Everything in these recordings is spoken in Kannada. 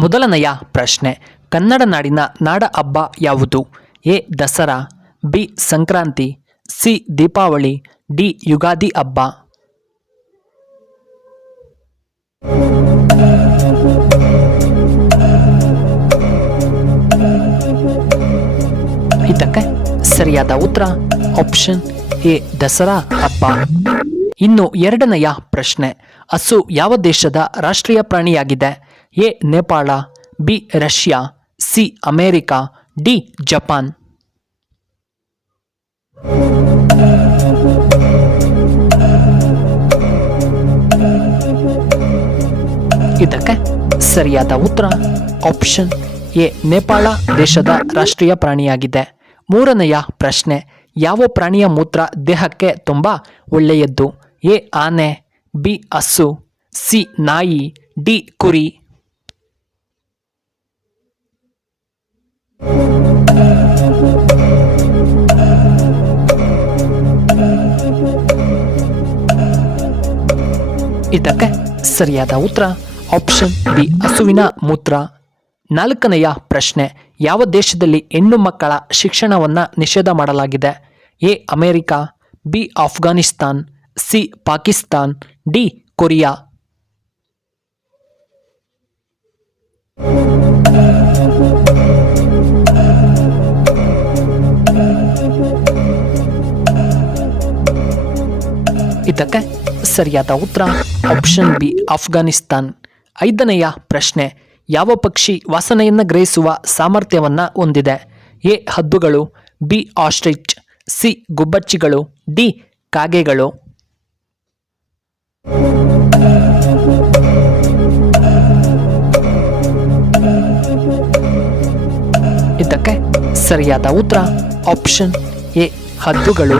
ಮೊದಲನೆಯ ಪ್ರಶ್ನೆ, ಕನ್ನಡ ನಾಡಿನ ನಾಡ ಹಬ್ಬ ಯಾವುದು? A Dasara, B Sankranti, C Deepavali, D Ugadi ಹಬ್ಬ. ಇದಕ್ಕೆ ಸರಿಯಾದ ಉತ್ತರ ಆಪ್ಷನ್ ಎ ದಸರಾ ಹಬ್ಬ. ಇನ್ನು ಎರಡನೆಯ ಪ್ರಶ್ನೆ, ಹಸು ಯಾವ ದೇಶದ ರಾಷ್ಟ್ರೀಯ ಪ್ರಾಣಿಯಾಗಿದೆ? A Nepal, B Russia, C America, D Japan. ಇದಕ್ಕೆ ಸರಿಯಾದ ಉತ್ತರ ಆಪ್ಷನ್ ಎ ನೇಪಾಳ ದೇಶದ ರಾಷ್ಟ್ರೀಯ ಪ್ರಾಣಿಯಾಗಿದೆ. ಮೂರನೆಯ ಪ್ರಶ್ನೆ, ಯಾವ ಪ್ರಾಣಿಯ ಮೂತ್ರ ದೇಹಕ್ಕೆ ತುಂಬ ಒಳ್ಳೆಯದ್ದು? ಎ ಆನೆ, ಬಿ ಹಸು, ಸಿ ನಾಯಿ, ಡಿ ಕುರಿ. ಇದಕ್ಕೆ ಸರಿಯಾದ ಉತ್ತರ ಆಪ್ಷನ್ ಬಿ ಹಸುವಿನ ಮೂತ್ರ. ನಾಲ್ಕನೆಯ ಪ್ರಶ್ನೆ, ಯಾವ ದೇಶದಲ್ಲಿ ಹೆಣ್ಣು ಮಕ್ಕಳ ಶಿಕ್ಷಣವನ್ನು ನಿಷೇಧ ಮಾಡಲಾಗಿದೆ? A America, B Afghanistan, C Pakistan, D Korea. ಇದಕ್ಕೆ ಸರಿಯಾದ ಉತ್ತರ ಆಪ್ಷನ್ ಬಿ ಆಫ್ಘಾನಿಸ್ತಾನ್. ಐದನೆಯ ಪ್ರಶ್ನೆ, ಯಾವ ಪಕ್ಷಿ ವಾಸನೆಯನ್ನು ಗ್ರಹಿಸುವ ಸಾಮರ್ಥ್ಯವನ್ನು ಹೊಂದಿದೆ? ಎ ಹದ್ದುಗಳು, ಬಿ ಆಸ್ಟ್ರಿಚ್, ಸಿ ಗುಬ್ಬಚ್ಚಿಗಳು, ಡಿ ಕಾಗೆಗಳು. ಇದಕ್ಕೆ ಸರಿಯಾದ ಉತ್ತರ ಆಪ್ಷನ್ ಎ ಹದ್ದುಗಳು.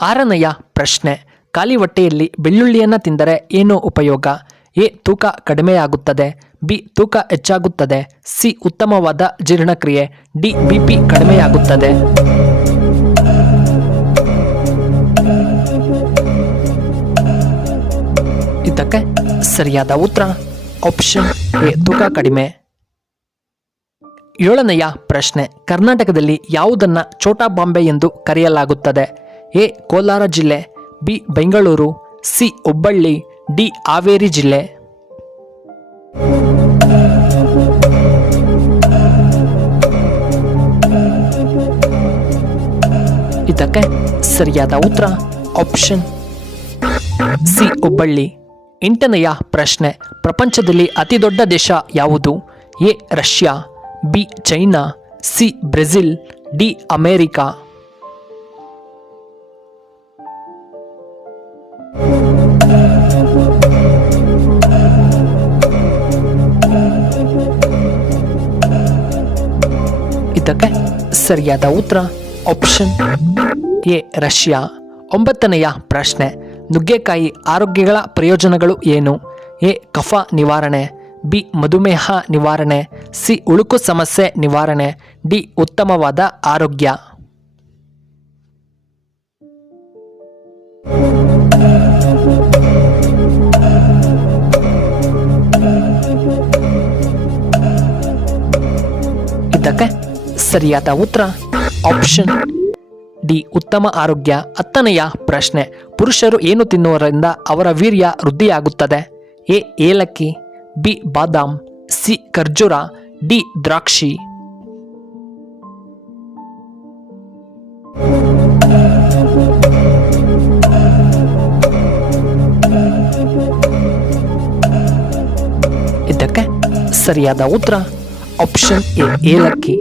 ಆರನೆಯ ಪ್ರಶ್ನೆ, ಖಾಲಿ ಹೊಟ್ಟೆಯಲ್ಲಿ ಬೆಳ್ಳುಳ್ಳಿಯನ್ನು ತಿಂದರೆ ಏನು ಉಪಯೋಗ? ಎ ತೂಕ ಕಡಿಮೆಯಾಗುತ್ತದೆ, ಬಿ ತೂಕ ಹೆಚ್ಚಾಗುತ್ತದೆ, ಸಿ ಉತ್ತಮವಾದ ಜೀರ್ಣಕ್ರಿಯೆ, ಡಿ ಬಿಪಿ ಕಡಿಮೆಯಾಗುತ್ತದೆ. ಇದಕ್ಕೆ ಸರಿಯಾದ ಉತ್ತರ ಆಪ್ಷನ್ ಎ ತೂಕ ಕಡಿಮೆ. ಏಳನೆಯ ಪ್ರಶ್ನೆ, ಕರ್ನಾಟಕದಲ್ಲಿ ಯಾವುದನ್ನು ಛೋಟಾ ಬಾಂಬೆ ಎಂದು ಕರೆಯಲಾಗುತ್ತದೆ? ಎ ಕೋಲಾರ ಜಿಲ್ಲೆ, B Bengaluru, C Hubballi, D Haveri ಜಿಲ್ಲೆ. ಇದಕ್ಕೆ ಸರಿಯಾದ ಉತ್ತರ ಆಪ್ಷನ್ ಸಿ ಹುಬ್ಬಳ್ಳಿ. ಎಂಟನೆಯ ಪ್ರಶ್ನೆ, ಪ್ರಪಂಚದಲ್ಲಿ ಅತಿ ದೊಡ್ಡ ದೇಶ ಯಾವುದು? A Russia, B China, C Brazil, D America. ಇದಕ್ಕೆ ಸರಿಯಾದ ಉತ್ತರ ಆಪ್ಷನ್ ಎ ರಷ್ಯಾ. ಒಂಬತ್ತನೆಯ ಪ್ರಶ್ನೆ, ನುಗ್ಗೆಕಾಯಿ ಆರೋಗ್ಯಗಳ ಪ್ರಯೋಜನಗಳು ಏನು? ಎ ಕಫ ನಿವಾರಣೆ, ಬಿ ಮಧುಮೇಹ ನಿವಾರಣೆ, ಸಿ ಉಳುಕು ಸಮಸ್ಯೆ ನಿವಾರಣೆ, ಡಿ ಉತ್ತಮವಾದ ಆರೋಗ್ಯ. ಇದಕ್ಕೆ ಸರಿಯಾದ ಉತ್ತರ ಆಪ್ಷನ್ ಡಿ ಉತ್ತಮ ಆರೋಗ್ಯ. ಹತ್ತನೆಯ ಪ್ರಶ್ನೆ, ಪುರುಷರು ಏನು ತಿನ್ನುವುದರಿಂದ ಅವರ ವೀರ್ಯ ವೃದ್ಧಿಯಾಗುತ್ತದೆ? ಎ ಏಲಕ್ಕಿ, ಬಿ ಬಾದಾಮ್, ಸಿ ಖರ್ಜೂರ, ಡಿ ದ್ರಾಕ್ಷಿ. ಇದಕ್ಕೆ ಸರಿಯಾದ ಉತ್ತರ ಆಪ್ಷನ್ ಎ ಏಲಕ್ಕಿ.